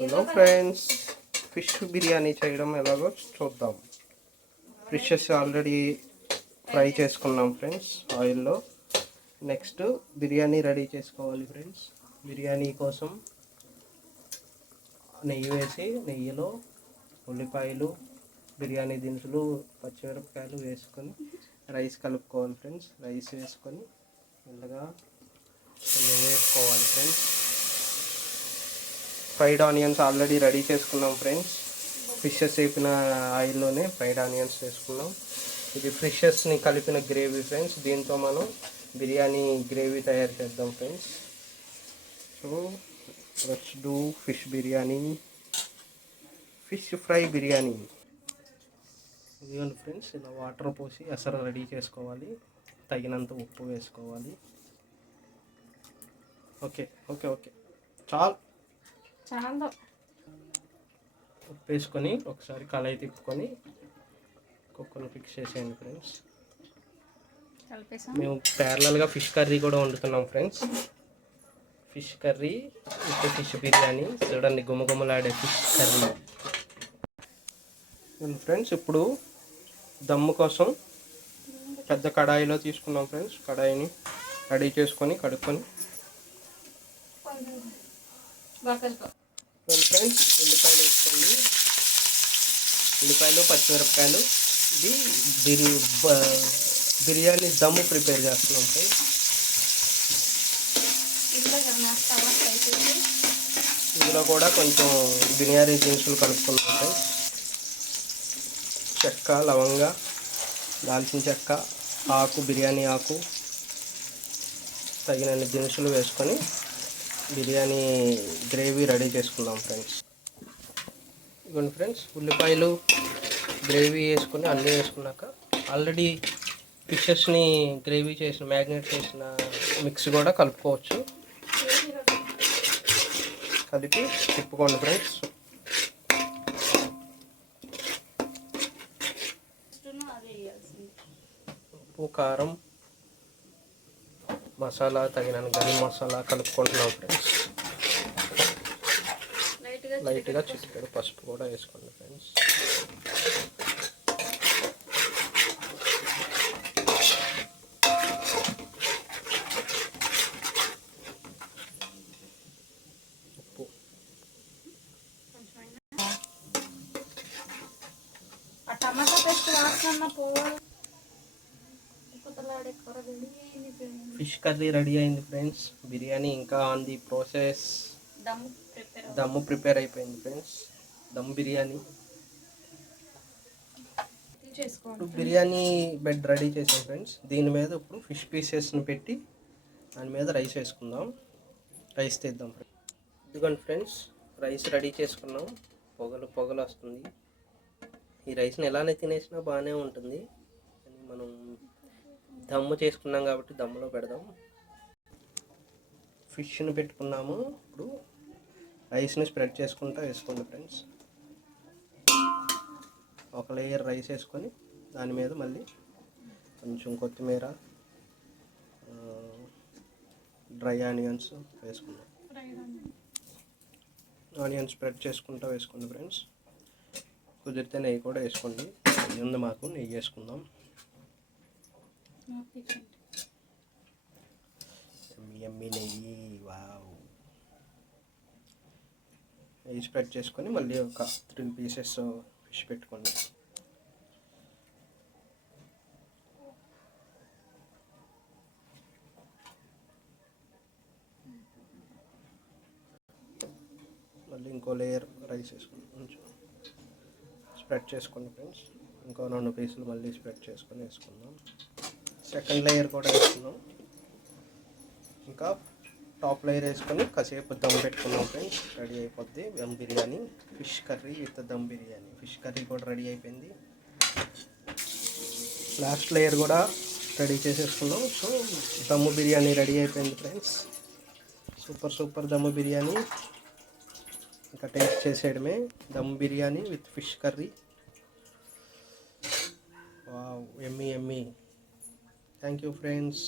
Hello friends, fish biryani చేయడం ఎలాగో చూద్దాం. ఫిషెస్ ఆల్రెడీ ఫ్రై చేసుకున్నాం ఫ్రెండ్స్ ఆయిల్లో. నెక్స్ట్ బిర్యానీ రెడీ చేసుకోవాలి ఫ్రెండ్స్. బిర్యానీ కోసం నెయ్యి వేసి, నెయ్యిలో ఉల్లిపాయలు, బిర్యానీ దినుసులు, పచ్చిమిరపకాయలు వేసుకొని రైస్ కలుపుకోవాలి ఫ్రెండ్స్. రైస్ వేసుకొని మెల్లగా నెయ్యి వేసుకోవాలి friends. Fried onions already ready చేసుకున్నాం ఫ్రెండ్స్. ఫిషెస్ వేపిన ఆయిల్లోనే ఫ్రైడ్ ఆనియన్స్ వేసుకున్నాం. ఇది ఫిషెస్ని కలిపిన గ్రేవీ ఫ్రెండ్స్. దీంతో మనం బిర్యానీ గ్రేవీ తయారు చేద్దాం friends. So let's do fish biryani, fish fry biryani. ఇదిగోండి ఫ్రెండ్స్, ఇలా వాటర్ పోసి అసలు రెడీ చేసుకోవాలి. తగినంత ఉప్పు వేసుకోవాలి. ఓకే ఓకే ఓకే చాలు. ఉప్పు వేసుకొని ఒకసారి కళాయి తిప్పుకొని కుక్కర్ని ఫిక్స్ చేసేయండి ఫ్రెండ్స్. మేము ప్యారలల్గా ఫిష్ కర్రీ కూడా వండుతున్నాం friends. Fish curry with fish biryani. చూడండి, గుమగుమలాడే ఫిష్ కర్రీ ఫ్రెండ్స్. ఇప్పుడు దమ్ము కోసం పెద్ద కడాయిలో తీసుకున్నాం ఫ్రెండ్స్. కడాయిని రెడీ చేసుకొని కడుక్కొని ఫ్రెండ్స్ ఉల్లిపాయలు వేసుకోండి. ఉల్లిపాయలు, పచ్చిమిరపకాయలు. ఇది బిర్యానీ దమ్ము ప్రిపేర్ చేస్తున్నాం ఫ్రెండ్స్. ఇందులో కూడా కొంచెం బిర్యానీ దినుసులు కలుపుకున్నాం ఫ్రెండ్స్. చెక్క, లవంగ, దాల్చిన చెక్క, ఆకు, బిర్యానీ ఆకు, తగినన్ని దినుసులు వేసుకొని బిర్యానీ గ్రేవీ రెడీ చేసుకుందాం ఫ్రెండ్స్. ఇదిగోండి ఫ్రెండ్స్, ఉల్లిపాయలు, గ్రేవీ వేసుకొని అన్నీ వేసుకున్నాక ఆల్రెడీ ఫిషెస్ని గ్రేవీ చేసిన, మ్యాగ్నేట్ చేసిన మిక్స్ కూడా కలుపుకోవచ్చు. కలిపి తిప్పుకోండి ఫ్రెండ్స్. ఉప్పు, కారం, మసాలా, తగిన గరం మసాలా కలుపుకుంటున్నాం ఫ్రెండ్స్. లైట్గా చిటికెడు పసుపు కూడా వేసుకోండి ఫ్రెండ్స్. ఉప్పు, టమాటా పేస్ట్ వాసన పోవాలి. ఫిష్ కర్రీ రెడీ అయింది ఫ్రెండ్స్. బిర్యానీ ఇంకా on the process. Dum prepare అయిపోయింది friends. Dum biryani. Biryani bed ready చేసాం ఫ్రెండ్స్. దీని మీద ఇప్పుడు ఫిష్ పీసెస్ని పెట్టి దాని మీద రైస్ వేసుకుందాం. రైస్ తీద్దాం ఫ్రెండ్స్. ఇదిగోండి ఫ్రెండ్స్, రైస్ రెడీ చేసుకున్నాం. పొగలు వస్తుంది. ఈ రైస్ని ఎలానే తినేసినా బాగానే ఉంటుంది. మనం దమ్ము చేసుకున్నాం కాబట్టి దమ్ములో పెడదాం. ఫిష్ని పెట్టుకున్నాము. ఇప్పుడు రైస్ని స్ప్రెడ్ చేసుకుంటూ వేసుకోండి ఫ్రెండ్స్. ఒక లేయర్ రైస్ వేసుకొని దాని మీద మళ్ళీ కొంచెం కొత్తిమీర, డ్రై ఆనియన్స్ వేసుకుందాం. ఆనియన్స్ స్ప్రెడ్ చేసుకుంటూ వేసుకోండి ఫ్రెండ్స్. కుదిరితే నెయ్యి కూడా వేసుకోండి. నెయ్యి ఉంది మాకు, నెయ్యి వేసుకుందాం. ఎమ్మి నెయ్యి. వావ్. నెయ్యి స్ప్రెడ్ చేసుకొని మళ్ళీ ఒక 3 పీసెస్ ఫిష్ పెట్టుకోండి. మళ్ళీ ఇంకో లేయర్ రైస్ వేసుకోండి. కొంచెం స్ప్రెడ్ చేసుకోండి ఫ్రెండ్స్. ఇంకో 2 పీసులు మళ్ళీ స్ప్రెడ్ చేసుకొని వేసుకుందాం. సెకండ్ లేయర్ కూడా వేసుకుందాం. ఇంకా టాప్ లేయర్ వేసుకొని కాసేపు దమ్ పెట్టుకున్నాం ఫ్రెండ్స్. రెడీ అయిపోద్ది dum biryani. Fish curry with dum biryani. Fish curry కూడా రెడీ అయిపోయింది. లాస్ట్ లేయర్ కూడా రెడీ చేసేసుకున్నాం. సో దమ్ము బిర్యానీ రెడీ అయిపోయింది ఫ్రెండ్స్. సూపర్ దమ్ము బిర్యానీ. ఇంకా టేస్ట్ చేసేయడమే. Dum biryani with fish curry. Wow, ఎమ్మీ. Thank you friends.